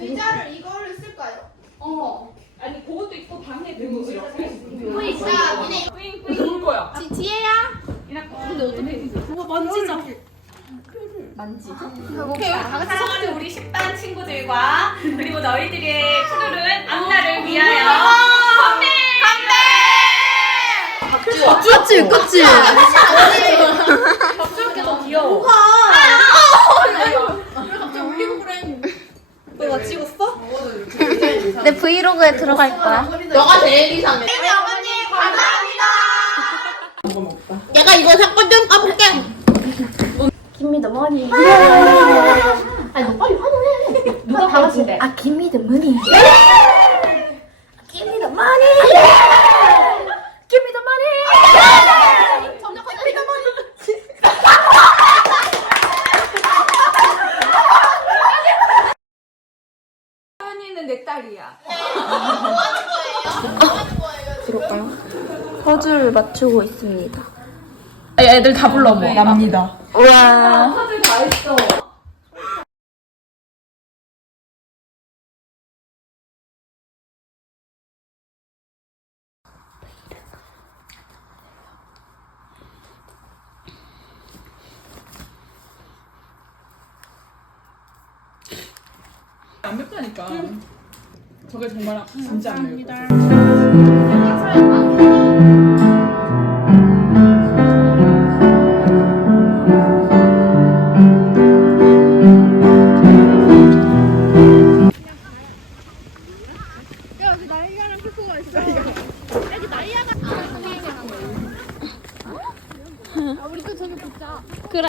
의자를 이거를 쓸까요? 어. 아니 그것도 있고 방에 들고 이렇게. 자, 미네. 뿌잉 뿌잉 올 거야. 지, 지혜야. 근데 어떻게? 오케이, 다 같이 사랑하는 우리 10반 친구들과 그리고 너희들의 푸르른 앞날을 위하여 건배! 그치 그치. 저렇게 더 귀여워. 너가 찍었어? 내 브이로그에 들어갈 거야. 너가 제일 이상해. 우리 어머니, 감사합니다. 내가 이거 샀거든? 까볼게. Give me the money. 아니, 너 빨리 환호해. 누가 받아준대? 아, give me the money. Give me the money. Give 내 딸이야. 들어볼까요? 퍼즐 맞추고 있습니다. 애들 다 불러 뭐. 납니다. 우와. 퍼즐 다 했어. 안 맵다니까. 저게 정말 진짜 안 매울 아, 우리 또 저기 붙자.